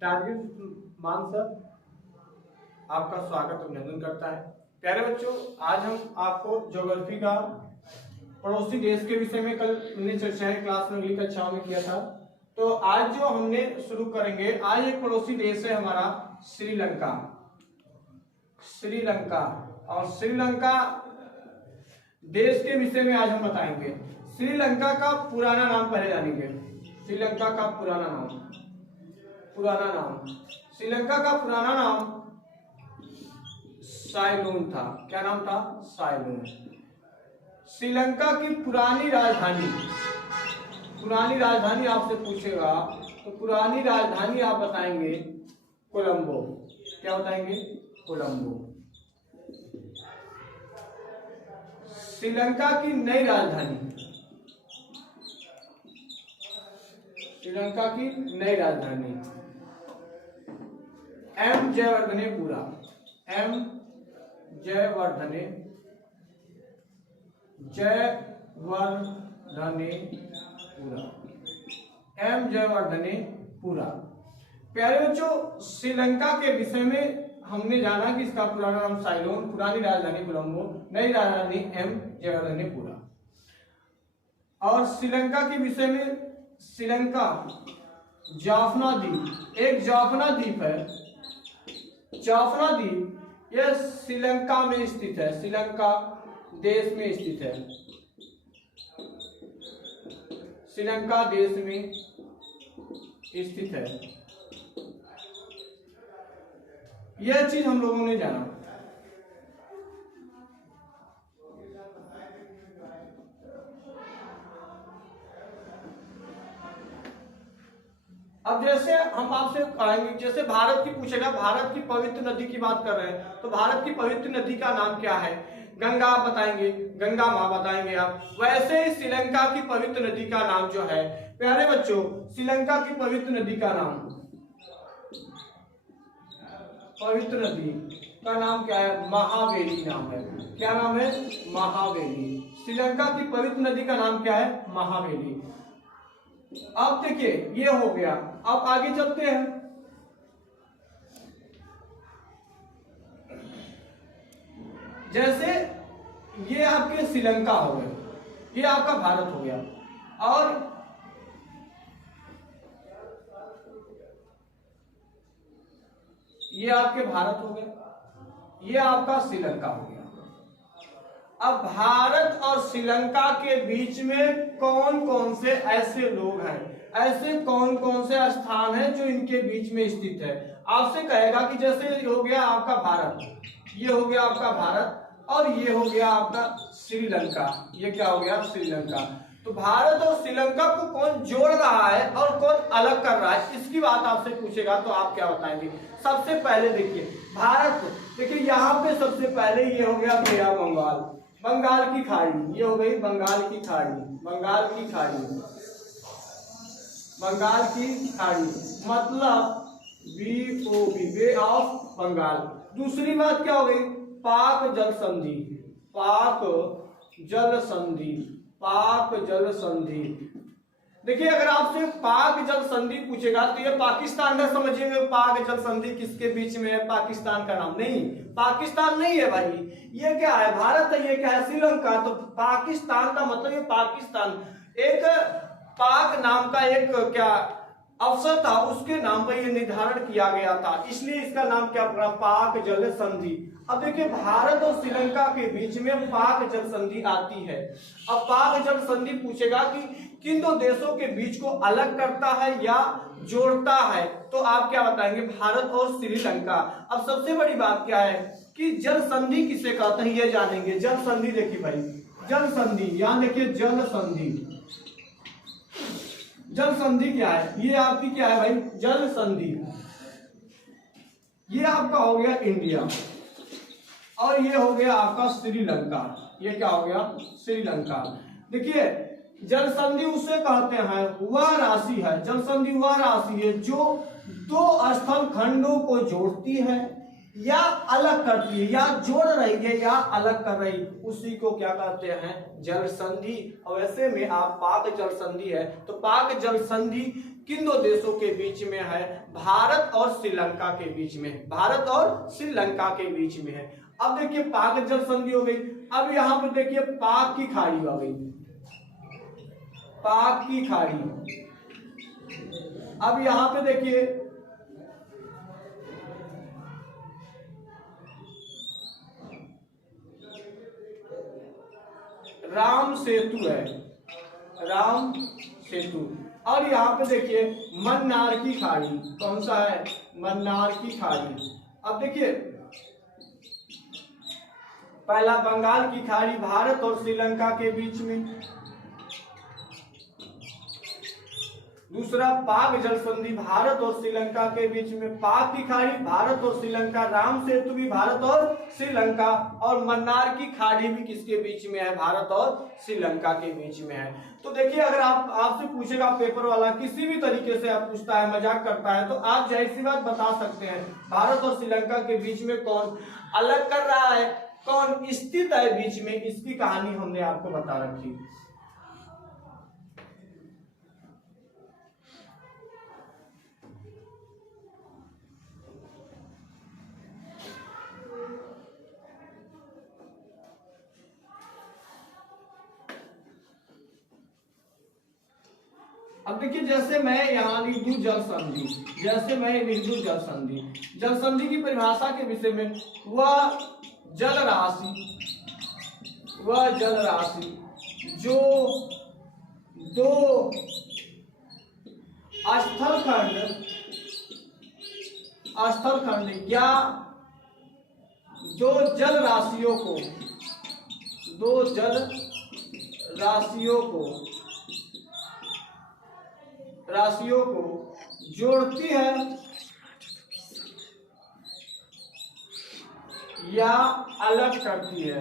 Target मान sir आपका स्वागत अभिनंदन करता है। प्यारे बच्चों, आज हम आपको ज्योग्राफी का पड़ोसी देश के विषय में कल हमने चर्चाएं क्लास में अगली कक्षाओं में किया था। तो आज जो हमने शुरू करेंगे, आज एक पड़ोसी देश है हमारा श्रीलंका। श्रीलंका और श्रीलंका देश के विषय में आज हम बताएंगे। श्रीलंका का पुराना नाम पहले जानेंगे। श्रीलंका का पुराना नाम श्रीलंका का पुराना नाम साइलोन था। क्या नाम था? साइलोन। श्रीलंका की पुरानी राजधानी आपसे पूछेगा तो पुरानी राजधानी आप बताएंगे कोलंबो। क्या बताएंगे? कोलंबो। श्रीलंका की नई राजधानी, श्रीलंका की नई राजधानी एम जयवर्धनेपुरा। एम जयवर्धनेपुरा। प्यारे बच्चों, श्रीलंका के विषय में हमने जाना कि इसका पुराना नाम साइलोन, पुरानी राजधानी कोलंबो, नई राजधानी एम जयवर्धनेपुरा। और श्रीलंका के विषय में श्रीलंका जाफना द्वीप, एक जाफना द्वीप है। जाफना द्वीप यह श्रीलंका में स्थित है, श्रीलंका देश में स्थित है। श्रीलंका देश में स्थित है। यह चीज हम लोगों ने जाना। अब जैसे हम आपसे आएंगे, जैसे भारत की पूछेगा, भारत की पवित्र नदी की बात कर रहे हैं तो भारत की पवित्र नदी का नाम क्या है? गंगा आप बताएंगे, गंगा माँ बताएंगे आप। वैसे ही श्रीलंका की पवित्र नदी का नाम जो है, प्यारे बच्चों, श्रीलंका की पवित्र नदी का नाम, पवित्र नदी का नाम क्या है? महावेली नाम है। क्या नाम है? महावेली। श्रीलंका की पवित्र नदी का नाम क्या है? महावेली। अब देखिए, ये हो गया। अब आगे चलते हैं। जैसे ये आपके श्रीलंका हो गए, ये आपका भारत हो गया, और ये आपके भारत हो गए, ये आपका श्रीलंका हो गया। अब भारत और श्रीलंका के बीच में कौन कौन से ऐसे लोग हैं, ऐसे कौन कौन से स्थान हैं जो इनके बीच में स्थित है? आपसे कहेगा कि जैसे ये हो गया आपका भारत, ये हो गया आपका भारत, और ये हो गया आपका श्रीलंका। ये क्या हो गया? श्रीलंका। तो भारत और श्रीलंका को कौन जोड़ रहा है और कौन अलग कर रहा है, इसकी बात आपसे पूछेगा तो आप क्या बताएंगे? सबसे पहले देखिए भारत, देखिए यहाँ पे सबसे पहले ये हो गया मेरा बंगाल, बंगाल की खाड़ी। ये हो गई बंगाल की खाड़ी, बंगाल की खाड़ी, बंगाल की खाड़ी मतलब BOB, बे ऑफ बंगाल। दूसरी बात क्या हो गई? पाक जल संधि, पाक जल संधि, पाक जल संधि। देखिए, अगर आपसे पाक जल संधि पूछेगा तो ये पाकिस्तान है, समझिएगा। पाक जल संधि किसके बीच में है? पाकिस्तान का नाम नहीं, पाकिस्तान नहीं है भाई। ये क्या है? भारत है। ये क्या है? श्रीलंका। तो पाकिस्तान का मतलब ये पाकिस्तान, एक पाक नाम का एक क्या अवसर था, उसके नाम पर यह निर्धारण किया गया था, इसलिए इसका नाम क्या पड़ा? पाक जल संधि। अब देखिए, भारत और श्रीलंका के बीच में पाक जल संधि आती है। अब पाक जल संधि पूछेगा कि किन दो देशों के बीच को अलग करता है या जोड़ता है, तो आप क्या बताएंगे? भारत और श्रीलंका। अब सबसे बड़ी बात क्या है कि जल संधि किसे कहते हैं, ये जानेंगे। जल संधि देखिए भाई, जल संधि, यहां देखिए जल संधि। जल संधि क्या है? ये आपकी क्या है भाई? जल संधि। ये आपका हो गया इंडिया, और ये हो गया आपका श्रीलंका। ये क्या हो गया? श्रीलंका। देखिए, जल संधि उसे कहते हैं, वह राशि है, जल संधि वह राशि है जो दो स्थल खंडों को जोड़ती है या अलग करती है, या जोड़ रही है या अलग कर रही, उसी को क्या कहते हैं? जल संधि। और ऐसे में आप पाक जल संधि है, तो पाक जल संधि किन दो देशों के बीच में है? भारत और श्रीलंका के बीच में, भारत और श्रीलंका के बीच में है। अब देखिए पाक जल संधि हो गई। अब यहां पर देखिए पाक की खाड़ी आ गई, पाक की खाड़ी। अब यहां पे देखिए राम सेतु है, राम सेतु। और यहाँ पे देखिए मन्नार की खाड़ी, कौन सा है? मन्नार की खाड़ी। अब देखिए पहला बंगाल की खाड़ी भारत और श्रीलंका के बीच में, दूसरा पाक जल संधि भारत और श्रीलंका के बीच में, पाक की खाड़ी भारत और श्रीलंका, राम सेतु भी भारत और श्रीलंका, और मन्नार की खाड़ी भी किसके बीच में है? भारत और श्रीलंका के बीच में है। तो देखिए अगर आपसे पूछेगा पेपर वाला किसी भी तरीके से आप पूछता है, मजाक करता है, तो आप जाहिर सी बात बता सकते हैं भारत और श्रीलंका के बीच में कौन अलग कर रहा है, कौन स्थित है बीच में, इसकी कहानी हमने आपको बता रखी। अब देखिए जैसे मैं यहाँ लिख दूं जल संधि, जैसे मैं लिख दूं जल संधि, जल संधि की परिभाषा के विषय में, वह जल राशि, वह जल राशि जो दो स्थलखंड या दो जल राशियों को, दो जल राशियों को जोड़ती है या अलग करती है,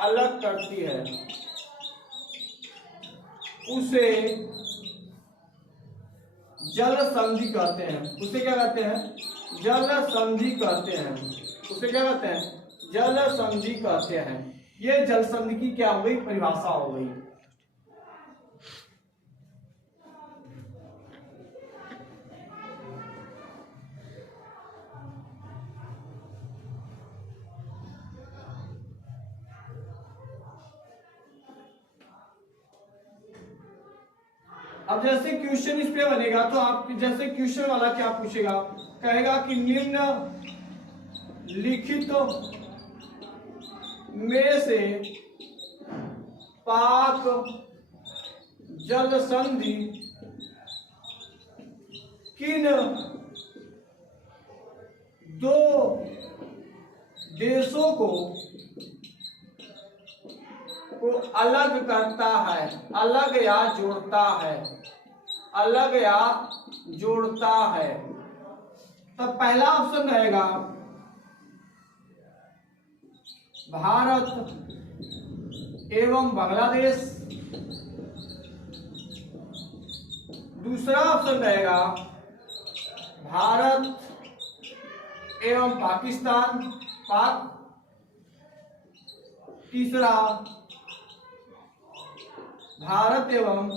अलग करती है, उसे जल संधि कहते हैं। उसे क्या कहते हैं? जल संधि कहते हैं। उसे क्या कहते हैं? जल संधि कहते हैं। ये जल संधि की क्या हो गई? परिभाषा हो गई। अब जैसे क्वेश्चन इस पे बनेगा तो आप जैसे क्वेश्चन वाला क्या पूछेगा, कहेगा कि निम्न लिखित में से पाक जल संधि किन दो देशों को अलग करता है, अलग या जोड़ता है, अलग या जोड़ता है। तो पहला ऑप्शन रहेगा भारत एवं बांग्लादेश, दूसरा ऑप्शन रहेगा भारत एवं पाकिस्तान, पाक, तीसरा भारत एवं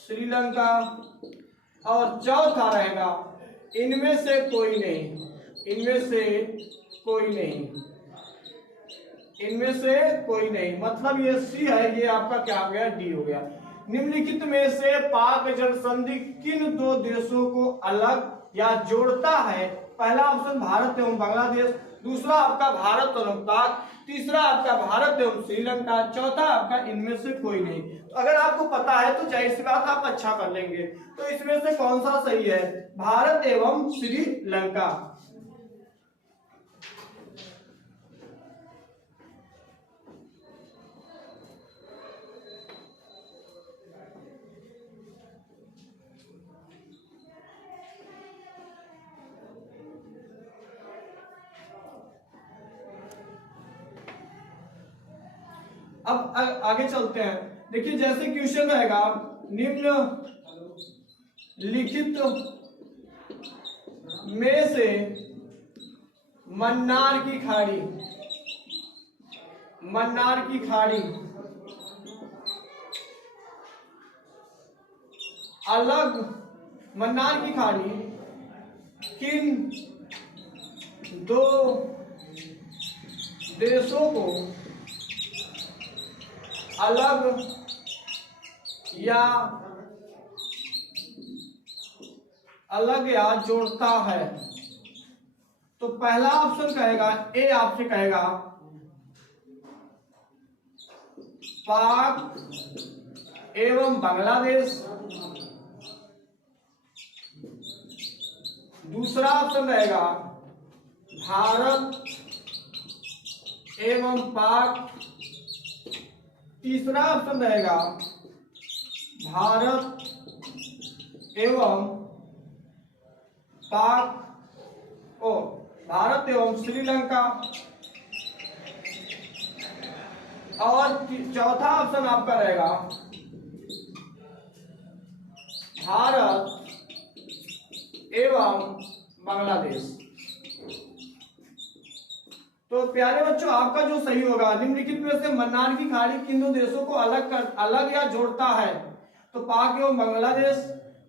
श्रीलंका, और चौथा रहेगा इनमें से कोई नहीं, इनमें से कोई नहीं, इनमें से कोई नहीं। मतलब ये सी है, ये आपका क्या हो गया? डी हो गया। निम्नलिखित में से पाक जल संधि किन दो देशों को अलग या जोड़ता है? पहला ऑप्शन भारत एवं बांग्लादेश, दूसरा आपका भारत एवं पाक, तीसरा आपका भारत एवं श्रीलंका, चौथा आपका इनमें से कोई नहीं। तो अगर आपको पता है तो जाहिर सी बात आप अच्छा कर लेंगे। तो इसमें से कौन सा सही है? भारत एवं श्रीलंका। अब आगे चलते हैं। देखिए जैसे क्वेश्चन रहेगा निम्न लिखित में से मन्नार की खाड़ी, मन्नार की खाड़ी अलग मन्नार की खाड़ी किन दो देशों को अलग या जोड़ता है? तो पहला ऑप्शन कहेगा, ए आपसे कहेगा पाक एवं बांग्लादेश। दूसरा ऑप्शन रहेगा भारत एवं पाक। तीसरा ऑप्शन रहेगा भारत एवं पाक भारत एवं श्रीलंका। और चौथा ऑप्शन आपका रहेगा भारत एवं बांग्लादेश। तो प्यारे बच्चों, आपका जो सही होगा, निम्नलिखित में से मन्नार की खाड़ी किन दो देशों को अलग या जोड़ता है? तो पाक एवं बांग्लादेश,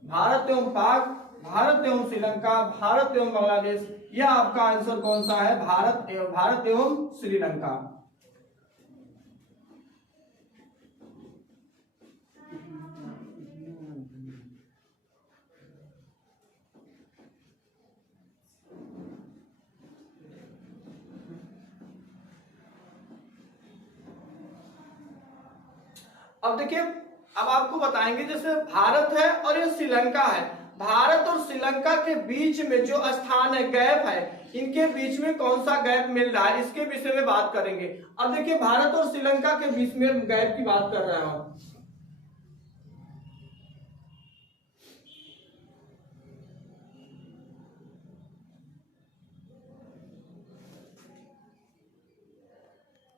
भारत एवं पाक, भारत एवं श्रीलंका, भारत एवं बांग्लादेश। यह आपका आंसर कौन सा है? भारत एवं श्रीलंका। अब देखिए, अब आपको बताएंगे, जैसे भारत है और ये श्रीलंका है, भारत और श्रीलंका के बीच में जो स्थान है, गैप है, इनके बीच में कौन सा गैप मिल रहा है, इसके विषय में बात करेंगे। अब देखिए, भारत और श्रीलंका के बीच में गैप की बात कर रहा हूं।